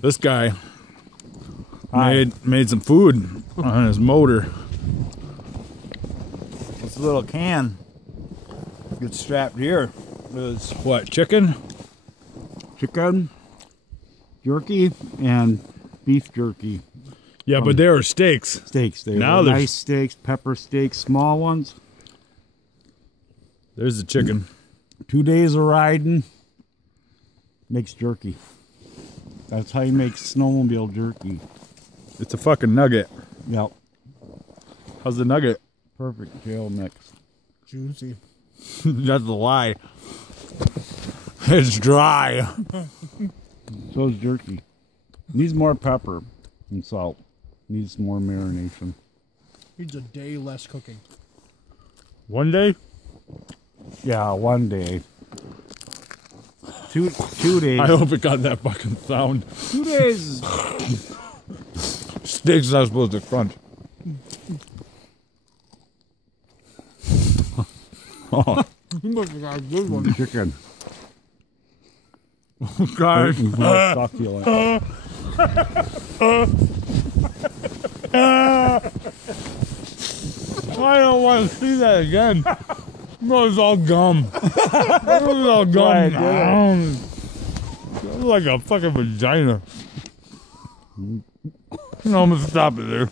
This guy made some food on his motor. This little can gets strapped here. Is what, chicken? Chicken, jerky, and beef jerky. Yeah, but there are steaks. Steaks. They are nice steaks, pepper steaks, small ones. There's the chicken. 2 days of riding makes jerky. That's how you make snowmobile jerky. It's a fucking nugget. Yep. How's the nugget? Perfect trail mix. Juicy. That's a lie. It's dry. So is jerky. Needs more pepper and salt. Needs more marination. Needs a day less cooking. 1 day? Yeah, 1 day. Two days. I hope it got that fucking sound. 2 days. Steak's not supposed to crunch. Oh. You must have got a good one. Chicken. Guys. Succulent. I don't want to see that again. No, it's all gum. It was all gum. It was like a fucking vagina. No, I'm gonna stop it there.